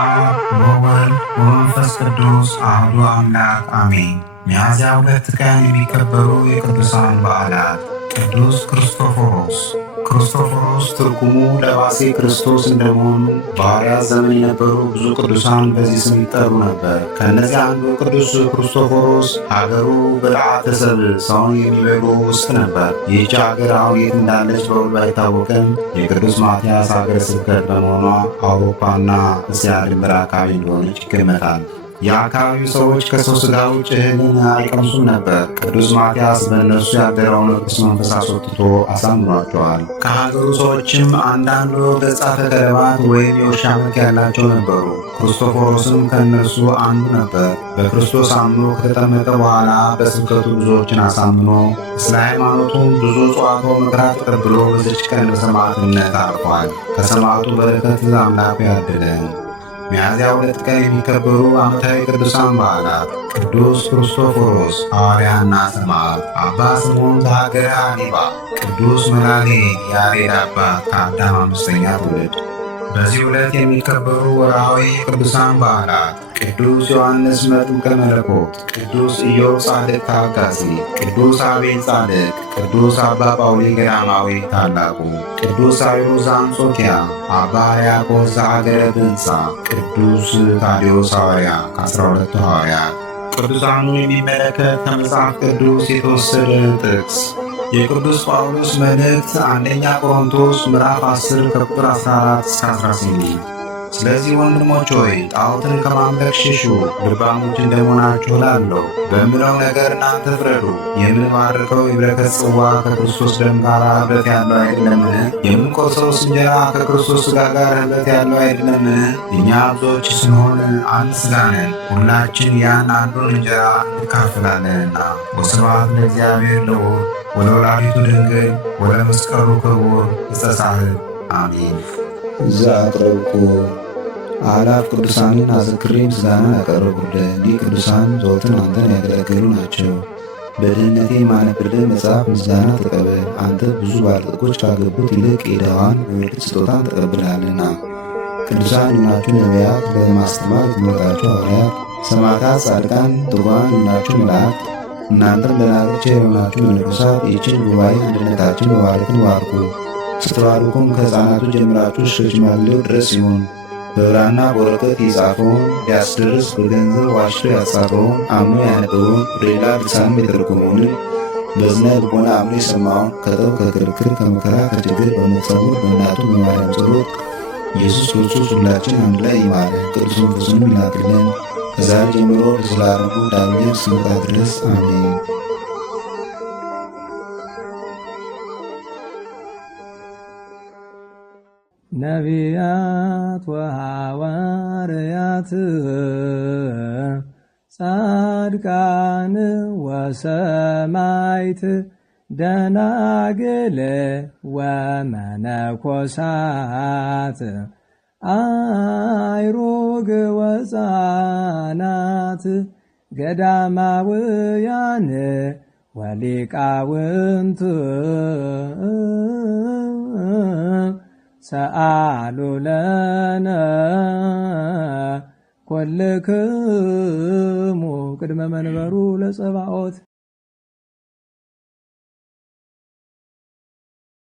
በአብ ወወልድ ወመንፈስ ቅዱስ አሐዱ አምላክ አሜን። ሚያዝያ 2 ቀን የሚከበሩ የቅዱሳን በዓላት፦ ቅዱስ ክርስቶፎሮስ። ክርስቶፎሮስ ትርጉሙ ለባሴ ክርስቶስ እንደመሆኑ በሐዋርያት ዘመን የነበሩ ብዙ ቅዱሳን በዚህ ስም ይጠሩ ነበር። ከእነዚህ አንዱ ቅዱስ ክርስቶፎሮስ ሀገሩ በልዓተ ሰብእ ሰውን የሚበሉ ውስጥ ነበር። ይህች ሀገር አሁን የት እንዳለች በውል ባይታወቅም የቅዱስ ማትያስ ሀገረ ስብከት በመሆኗ አውሮፓና እስያ ድንበር አካባቢ እንደሆነች ይገመታል። የአካባቢው ሰዎች ከሰው ሥጋ ውጭ እህልን አይቀምሱም ነበር። ቅዱስ ማትያስ በእነርሱ ያደረውን ርኩስ መንፈስ አስወጥቶ አሳምኗቸዋል። ከሀገሩ ሰዎችም አንዳንዱ ገጻተ ከለባት ወይም የውሻ መልክ ያላቸው ነበሩ። ክርስቶፎሮስም ከእነርሱ አንዱ ነበር። በክርስቶስ አምኖ ከተጠመቀ በኋላ በስብከቱ ብዙዎችን አሳምኖ ስለ ሃይማኖቱም ብዙ ጽዋቶ መከራ ተቀብሎ በዚች ቀን በሰማዕትነት አርፏል። ከሰማዕቱ በረከት አምላኩ ያድለን። ሚያዝያ 2 ቀን የሚከበሩ ዓመታዊ ቅዱሳን በዓላት፦ ቅዱስ ክርስቶፎሮስ ሐዋርያና ሰማዕት፣ አባ ስምዖን ዘሀገረ ሐሊባ፣ ቅዱስ መላሌ ያሬድ አባት ከአዳም 5ኛ ትውልድ። በዚህ ዕለት የሚከበሩ ወርኃዊ ቅዱሳን በዓላት፦ ቅዱስ ዮሐንስ መጥምቀ መለኮት፣ ቅዱስ ኢዮብ ጻድቅ ታጋሲ፣ ቅዱስ አቤል ጻድቅ፣ ቅዱስ አባ ጳውሊ ገዳማዊ ታላቁ፣ ቅዱስ አይሩስ ዘአንጾኪያ፣ አባ ሕርያቆስ ዘሀገረ ብንሳ፣ ቅዱስ ታዴዎስ ሐዋርያ ከ12ቱ ሐዋርያት። ቅዱሳኑን የሚመለከት ከመጽሐፍ ቅዱስ የተወሰደ ጥቅስ የቅዱስ ጳውሎስ መልእክት አንደኛ ቆሮንቶስ ምዕራፍ 10 ከቁጥር 14 እስከ 18። ስለዚህ ወንድሞች ሆይ ጣዖትን ከማምለክ ሽሹ፣ ልባሞች እንደመሆናችሁ እላለሁ። በምለው ነገር እናንተ ፍረዱ። የምንባርከው የበረከት ጽዋ ከክርስቶስ ደም ጋር ኅብረት ያለው አይደለምን? የምንቆርሰውስ እንጀራ ከክርስቶስ ሥጋ ጋር ኅብረት ያለው አይደለምን? እኛ ብዙዎች ስንሆን አንድ ሥጋ ነን፣ ሁላችን ያን አንዱን እንጀራ እንካፈላለንና። ወስብሐት ለእግዚአብሔር ለወልድ ወለወላዲቱ ድንግል ወለመስቀሉ ክቡር ይትጸሳህል አሜን። ዘአቅረብኩ አእላፍ ቅዱሳንን አዘክሬ ምስጋናን ያቀረቡልህ እንዲህ ቅዱሳን ዘወትር አንተን ያገለገሉ ናቸው። በድህነቴ የማነብልህ መጽሐፍ ምስጋና ተቀበል። አንተ ብዙ ባለጠጎች ካገቡት ይልቅ የድሃዋን በምልክት ስጦታን ተቀብለሃልና። ቅዱሳን የሆናችሁ ነቢያት፣ በማስተማር የተመረጣችሁ ሐዋርያት፣ ሰማዕታት፣ ጻድቃን፣ ትጉሃን የሆናችሁ መላእክት፣ እናንተም ደናግል ቸር የሆናችሁ መነኮሳት ይህችን ጉባኤ አንድነታችን መባረክን ባርኩ። ስትባርኩም ከሕፃናቱ ጀምራችሁ እስከ ሽማግሌው ድረስ ይሁን። በብራና በወረቀት የጻፈውን ሊያስደርስ በገንዘብ ዋሽቶ ያጻፈውን አምኖ ያነበበውን ወደ ሌላ ልሳንም የተረጎመውን በዝነ ልቦና አምኖ የሰማውን ከጠብ ከክርክር ከመከራ ከችግር በመጸውር በእናቱ በማርያም ጸሎት ኢየሱስ ክርስቶስ ሁላችን አንድ ላይ ይማረን፣ ቅዱስ መንፈሱንም ይላክልን ከዛሬ ጀምሮ ለዘላለሙ ዳግመኛ እስኪመጣ ድረስ አሜን። ነቢያት ወሐዋርያት ጻድቃን ወሰማዕት ደናግል ወመነኮሳት አይሩግ ወሕፃናት ገዳማውያን ወሊቃውንት ሰአሉ ለነ ኩልክሙ ቅድመ መንበሩ ለጸባኦት